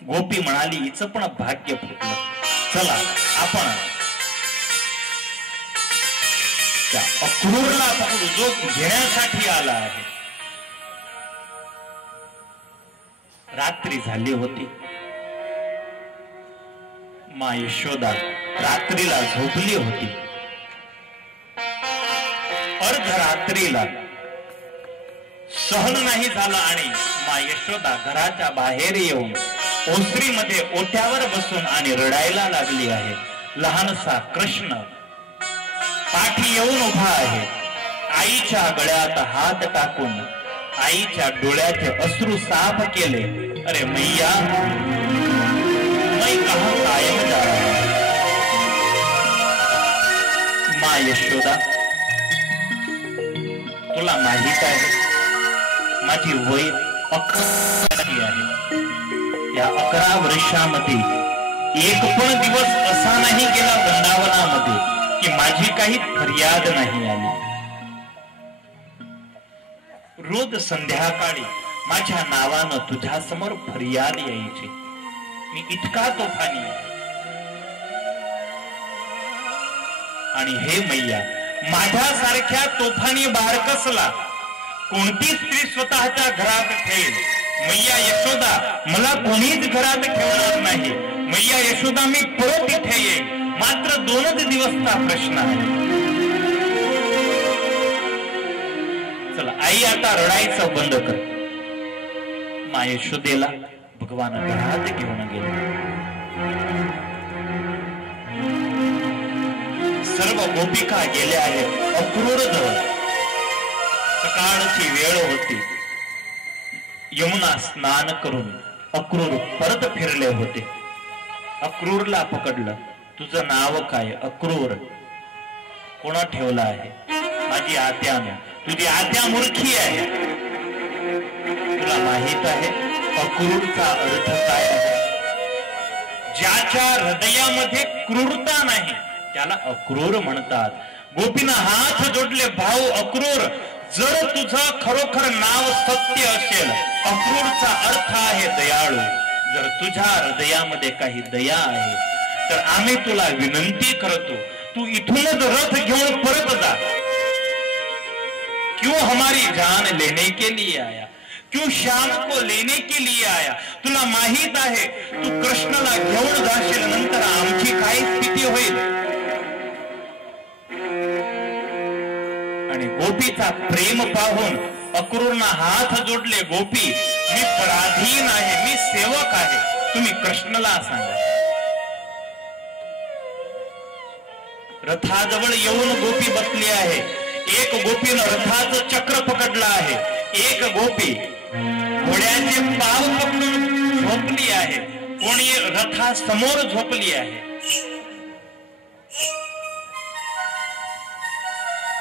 गोपी म्हणाली, हिचं पण भाग्य फुटलं. चला आपण त्या अक्रूरला पकडू जो घेण्यासाठी आला आहे. रात्री झाली होती. माँ यशोदा रात्रीला झोपली होती. अर्धरात्रीला सहन नाही झालं आणि माँ यशोदा घराच्या बाहेर येऊन ओसरीमध्ये ओट्यावर बसून आणि रडायला लागली आहे. लहानसा कृष्ण पाठी येऊन उभा आहे. आईच्या गळ्यात हात टाकून आईच्या डोळ्याचे अश्रू साफ केले. अरे मैया, मैं कहां कायम जा रहा हूं. माँ यशोदा, तुला माहित आहे माझी वय 11 आहे. या 11 वर्षामध्ये एक पण दिवस असा नाही गेला वृंदावनामध्ये की माझी काही फरियाद नाही आली. रोज संध्याकाळी माझ्या नावानं तुझ्या समोर फरियाद यायची. मी इतका तोफानी आहे. आणि हे मैया, माझ्यासारख्या तोफानी बारकसला कोणती स्त्री स्वतःच्या घरात ठेवेल? मैया यशोदा, मला कोणीच घरात ठेवणार नाही. मैया यशोदा, मी परत इथे येईल. मात्र 2च दिवसचा प्रश्न आहे. चला आई, आता रडायचं बंद कर. माँ यशोदेला भगवान घरात घेऊन गेले. सर्व गोपिका गेल्या आहेत अक्रूर जवळ. सकाळची वेळ होती. यमुना स्नान करून अक्रूर परत फिरले होते. अक्रूरला पकडलं. तुझं नाव काय? अक्रूर. कोणा ठेवला आहे? माझी आत्याने. तुझी आत्या मूर्खी आहे. तुला माहित आहे अक्रूरचा अर्थ काय आहे? ज्याच्या हृदयामध्ये क्रूरता नाही त्याला अक्रूर म्हणतात. गोपीनं हात जोडले, भाऊ अक्रूर, जर तुझं खरोखर नाव सत्य असेल, अक्रूरचा अर्थ आहे दयाळू, जर तुझ्या हृदयामध्ये काही दया आहे तर आम्ही तुला विनंती करतो, तू इथूनच रथ घेऊन परत जा. क्यों हमारी जान लेने के लिए आया, क्यों श्याम को लेने के लिए आया. तुला माहित आहे तू कृष्णाला घेऊन जाशील, नंतर आमची काय स्थिती होईल. आणि गोपीचा प्रेम पाहून अक्रूरना हात जोडले, गोपी मी पराधीन आहे, मी सेवक आहे, तुम्ही कृष्णाला सांगा. रथाजवळ येऊन गोपी बसली आहे. एक गोपीनं रथाचं चक्र पकडलं आहे, एक गोपी घोड्याचे पाव पकडून झोपली आहे, कोणी रथासमोर झोपली आहे.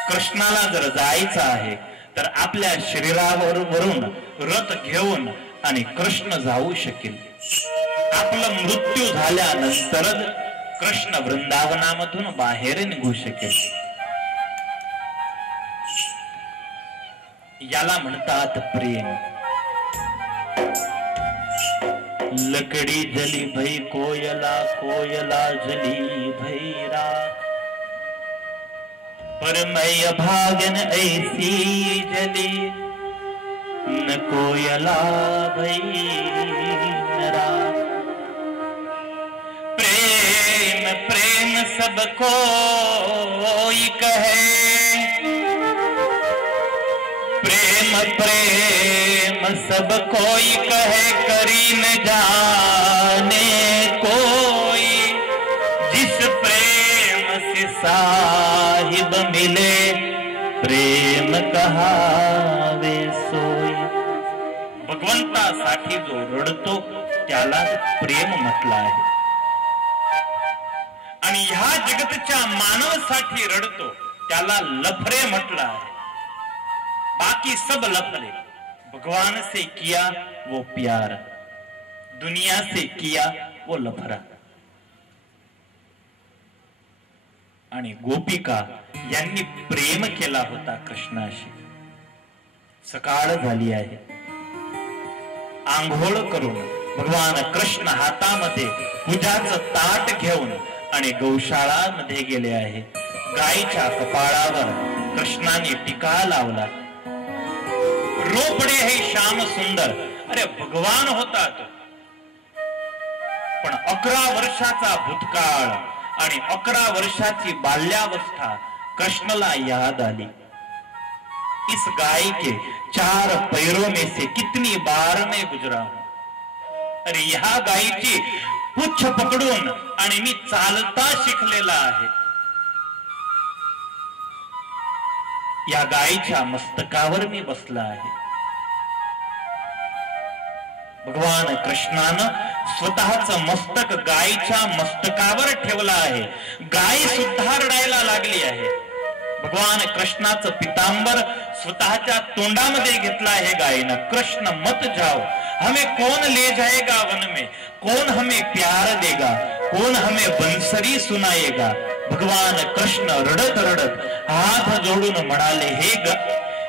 कृष्णाला जर जायचं आहे तर आपल्या शरीरावरून रथ घेऊन आणि कृष्ण जाऊ शकेल. आपलं मृत्यू झाल्यानंतरच कृष्ण वृंदावनामधून बाहेर निघू शकेल. याला म्हणतात प्रेम. लकड़ी जली भई कोयला, कोयला जली भई राख, पर मैं अभागन ऐसी जली, न कोयला भई न राख. प्रेम प्रेम सब कोई कहे, प्रेम प्रेम सब कोई कहे, करी न जाने कोई, जिस प्रेम से साहिब मिले, प्रेम कहावे सोई. भगवंतासाठी जो रडतो त्याला प्रेम म्हटलं आहे. आणि ह्या जगतच्या मानवासाठी रडतो त्याला लफरे म्हटलं आहे. बाकी सब लफरे. भगवान से किया वो प्यार, दुनिया से किया वो लफरा. आणि गोपिका यांनी प्रेम केला होता कृष्णाशी. सकाळ झाली आहे. आंघोळ करून भगवान कृष्ण हातामध्ये पूजाचं ताट घेऊन आणि गौशाळामध्ये गेले आहे. गायीच्या कपाळावर कृष्णाने टीका लावला. रोपडे हे श्याम सुंदर. अरे भगवान होता तो, पण 11 वर्षाचा भूतकाळ आणि 11 वर्षाची बाल्यावस्था कृष्णला याद आली. इस गाय के 4 पैरों में से कितनी बार मैं गुजरा हूं. अरे ह्या गायीची पुच्छ पकडून आणि मी चालता शिकलेला आहे. या गायीच्या मस्तकावर मी बसला आहे. भगवान कृष्णानं स्वतःच मस्तक गायीच्या मस्तकावर ठेवलं आहे. गाय सुद्धा रडायला लागली आहे. भगवान कृष्णाचं पितांबर स्वतःच्या तोंडामध्ये घेतला आहे गायीनं. कृष्ण मत जाओ, हमें कौन ले जाएगा वन में, कौन हमें प्यार देगा, कौन हमें बंसरी सुनाएगा. भगवान कृष्ण रडत रडत हात जोडून म्हणाले,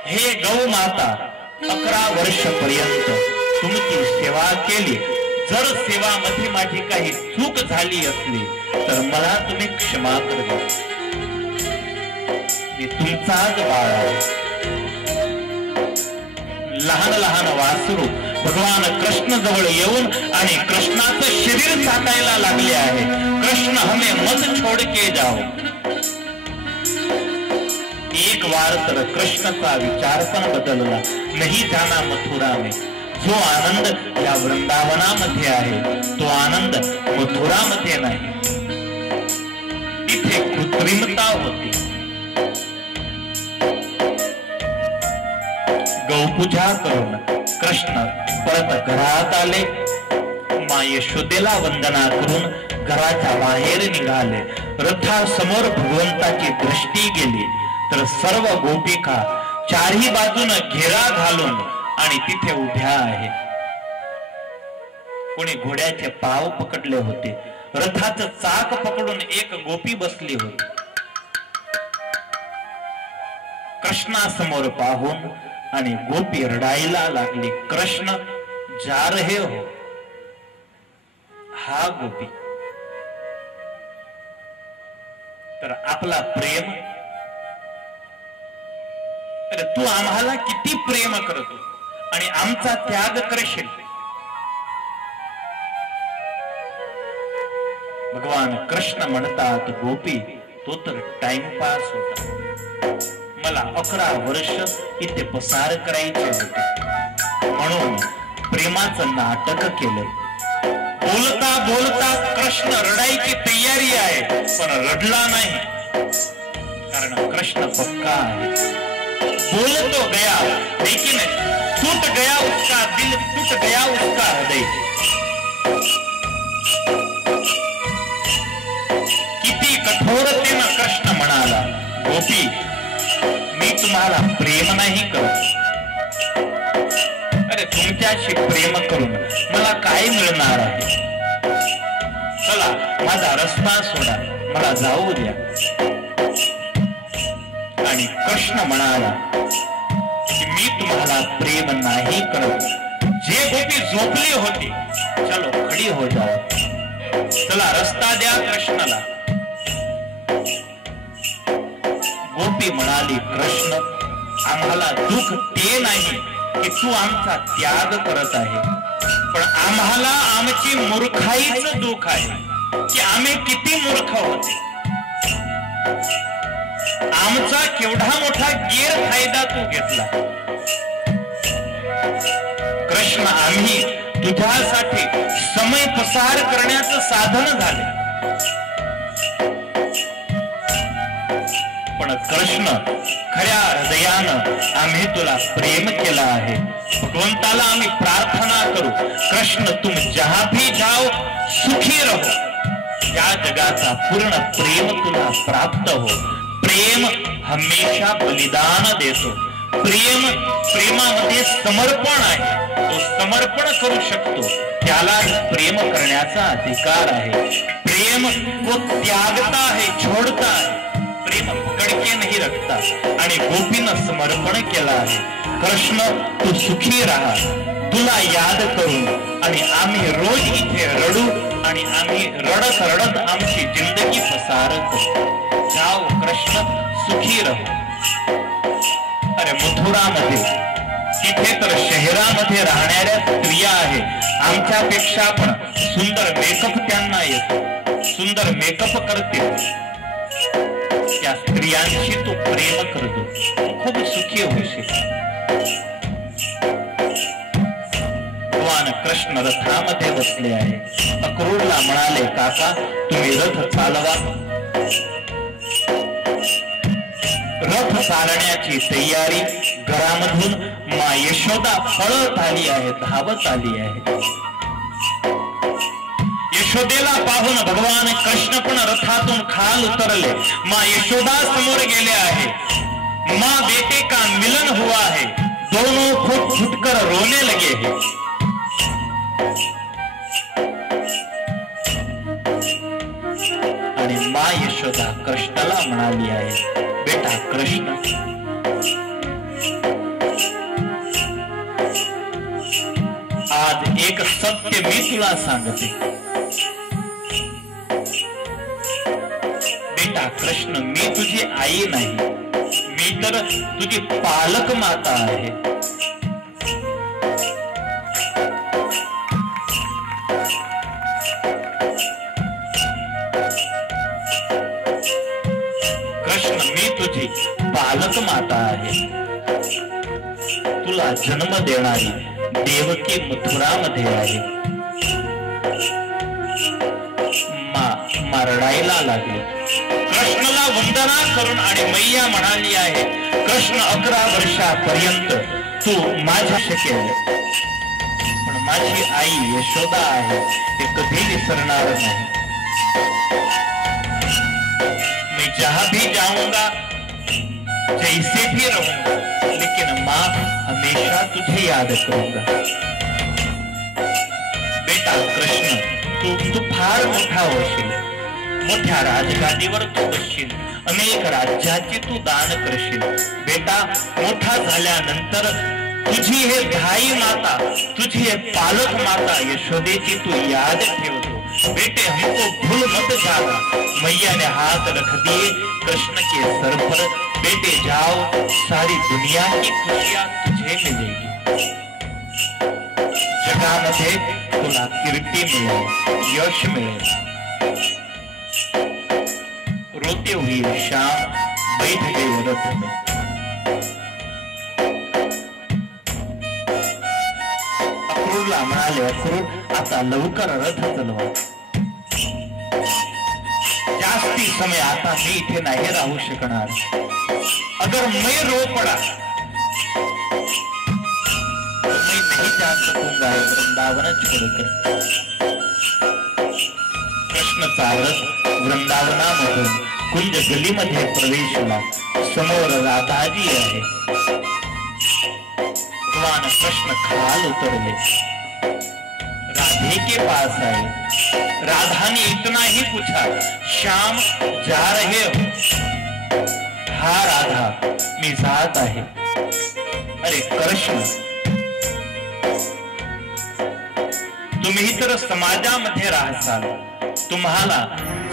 हे गौ माता, 11 वर्षपर्यंत तुमची सेवा केली. जर सेवामध्ये माझी काही चूक झाली असली तर मला तुम्ही क्षमा करा. मी तुमचाच बाळ आहे. लहान लहान वासरू भगवान कृष्ण जवळ येऊन आणि कृष्णाचं शरीर चाटायला लागले आहे. कृष्ण हमें मत छोड़ के जाओ. एक बार तर कृष्णाचा विचार पण बदलला. नहीं जाना मथुरा में. जो आनंद या वृंदावनामध्ये आहे तो आनंद मथुरामध्ये नाही. तिथे कृत्रिमता होती. गौपूजा करून कृष्ण परत घरात आले. माँ यशोदेला वंदना करून घराच्या बाहेर निघाले. रथासमोर भगवंताची दृष्टी गेली तर सर्व गोपिका चारही बाजून घेरा घालून आणि तिथे उभ्या आहे. कोणी घोड्याचे पाव पकडले होते, रथाचं चाक पकडून एक गोपी बसली होती. कृष्णासमोर पाहून आणि गोपी रडायला लागली. कृष्ण जा रहे हो. हा गोपी तर आपला प्रेम, अरे तू आम्हाला किती प्रेम करतो आणि आमचा त्याग करशील. भगवान कृष्ण म्हणतात, गोपी तो तर टाइमपास होता. मला 11 वर्ष इथे पसार करायचे होते म्हणून प्रेमाचं नाटक केलं. बोलता बोलता कृष्ण रडायची तयारी आहे पण रडला नाही, कारण कृष्ण पक्का आहे. बोल तो गया लेकिन टूट गया उसका दिल, टूट गया उसका हृदय. किती कठोरतेनं कृष्ण म्हणाला, गोपी मी तुम्हाला प्रेम नाही करत. अरे तुमच्याशी प्रेम करून मला काय मिळणार आहे. चला माझा रस्ता सोडा, मला जाऊ द्या. आणि कृष्ण म्हणाला की मी तुम्हाला प्रेम नाही करत. जे गोपी झोपली होती, चलो खडी हो जाओ, चला रस्ता द्या कृष्णाला. गोपी म्हणाली, कृष्ण आम्हाला दुःख ते नाही की तू आमचा त्याग करत आहे, पण आम्हाला आमची मूर्खाईचं दुःख आहे की आम्ही किती मूर्ख होते. आमचा केवढा मोठा गैरफायदा तू घेतला. कृष्ण आम्ही तुझ्यासाठी समय पसार करण्याचं साधन झाले. पण कृष्ण खऱ्या हृदयानं आम्ही तुला प्रेम केला आहे. भगवंताला आम्ही प्रार्थना करू, कृष्ण तुम जहां भी जाओ सुखी रहो. या जगाचा पूर्ण प्रेम तुला प्राप्त हो. प्रेम हमेशा बलिदान देतो. प्रेमामध्ये समर्पण आहे. तो समर्पण करू शकतो, त्याला प्रेम करण्याचा अधिकार आहे. प्रेम वो त्यागता है, छोड़ता है. प्रेम पकड़ के नहीं रखता. आणि गोपीनं समर्पण केलं आहे. कृष्ण तू सुखी राहा, तुला याद करून आणि आम्ही रोज इथे रडू आणि आम्ही रडत रडत आमची जिंदगी पसार करू. जाओ कृष्ण सुखी रहो. अरे मथुरामध्ये, तिथे तर शहरामध्ये राहणाऱ्या स्त्रिया आहेत, आमच्यापेक्षा पण सुंदर मेकअप त्यांना येतो, सुंदर मेकअप करते. त्या स्त्रियांशी तू प्रेम करतो, खूप सुखी होशील. भगवान कृष्ण रथामध्ये बसले आहे. अक्रूरला म्हणाले, काका तुम्ही रथ चालवा. रथ चालण्याची तयारी घरामधून मा यशोदा पळत आली आहे, धावत आली आहे. यशोदेला पाहून भगवान कृष्ण पण रथातून खाल उतरले. माँ यशोदा समोर गेले आहे. माँ बेटे का मिलन हुआ है, दोनों फुट फुट कर रोने लगे हैं. आणि माँ यशोदा कृष्णाला म्हणाली आहे, बेटा कृष्ण आज एक सत्य मी तुला सांगते. बेटा कृष्ण मी तुझी आई नाही, मी तर तुझी पालक माता आहे. कृष्ण मी तुझी पालक माता आहे. तुला जन्म देणारी देवकी मथुरामध्ये आहे. मा रडायला लागली. कृष्णाला वंदना करून आणि मैया म्हणाली आहे, कृष्ण 11 वर्षापर्यंत तू माझ्या केले, पण माझी आई यशोदा आहे हे कधी विसरणार नाही. मैं जहां भी जाऊंगा, जैसे भी रहूंगा, लेकिन माँ हमेशा तुझे याद करूंगा. बेटा बेटा कृष्ण, तू फार मोठा होशील, मोठ्या राजगादीवर तू बसशील, अनेक राज्याचे तू दान करशील. बेटा मोठा झाल्यानंतर तुझी हे धाई माता, तुझी हे पालक माता यशोदेची तू याद ठेवतो. बेटे हमको भूल मत जाना, मैया ने हाथ रख दिए कृष्ण के सर पर. बेटे जाओ, सारी दुनिया की खुशियां तुझे मिलेगी. जगामध्ये तुला कीर्ती मिळेल, यश मिळेल. रोते हुए श्याम बैठ गए रथ में. अक्रूरला म्हणाले, अक्रूर आता लवकर रथ चालवा. जास्ती समय आता मी इथे नाही राहू शकणार. अगर मैं रो पड़ा तो मैं नहीं जा सकूंगा वृंदावन छोड़कर. कृष्ण चालत वृंदावनामधून कुंज गलीमध्ये प्रवेशला. समोर राधाजी आहे. भगवान कृष्ण खाल उतरले, राधे के पास आए. राधा ने इतना ही पूछा, श्याम जा रहे हो? हा राधा, मी जात आहे. अरे कृष्ण, तुम्ही तर समाजामध्ये राहसाल, तुम्हाला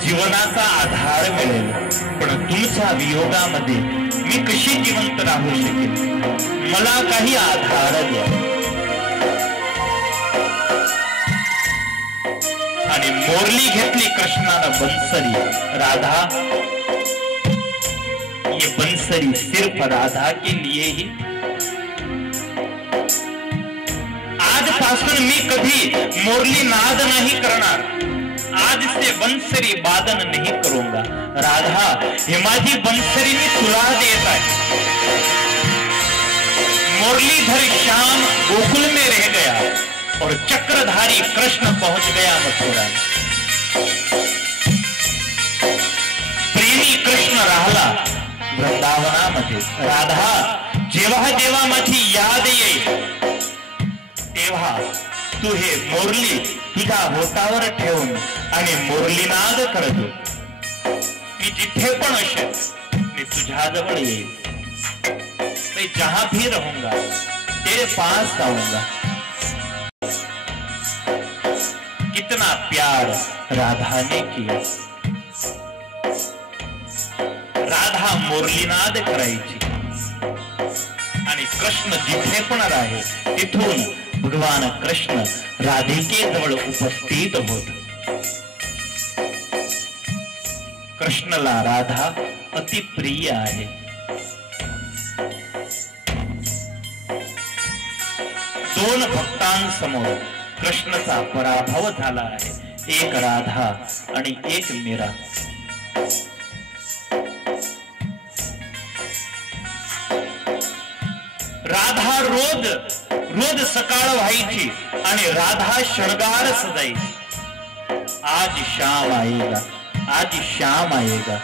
जीवनाचा आधार मिळेल, पण तुमच्या वियोगामध्ये मी कशी जिवंत राहू शकेल? मला काही आधार द्या. आणि मोरली घेतली कृष्णानं बंसरी. राधा, ये बंसरी सिर्फ राधा के लिए ही. आजपासून मी कधी मोरली नाद नाही करणार. आज से बंसरी वादन नहीं करूंगा. राधा, हे माझी बंसरी मी तुला देत आहे. मुरलीधर श्याम गोकुल में रह गया और चक्रधारी कृष्ण पहुंच गया मथुरा. प्रेमी कृष्ण राहला वृंदावनामध्ये. राधा, जेव्हा जेव्हा माझी याद येईल तेव्हा तू हे मुरली तुझ्या होटावर ठेवून आणि मुरलीनाद करतो. मी जिथे पण असेल मी तुझ्या जवळ येईल. मैं जहां भी रहूंगा तेरे पास आऊंगा. कितना प्यार राधा ने किया. राधा मुरलीनाद करायची आणि कृष्ण जिथे पण राहे तिथून भगवान कृष्ण राधिके जवळ उपस्थित होत. कृष्णला राधा अति प्रिय आहे. दोन भक्तांसमोर कृष्णचा पराभव झाला आहे. एक राधा आणि एक मीरा. राधा रोज सकाळ व्हायची आणि राधा शृंगार सजायची. आज शाम आएगा, आज शाम आएगा.